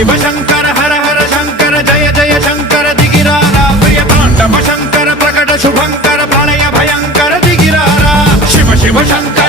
शिव शंकर हर हर शंकर जय जय शंकर दिगिरारा प्रिय तांडव शंकर प्रकट शुभंकर प्रलय भयंकर दिगिरारा शिव शिव शंकर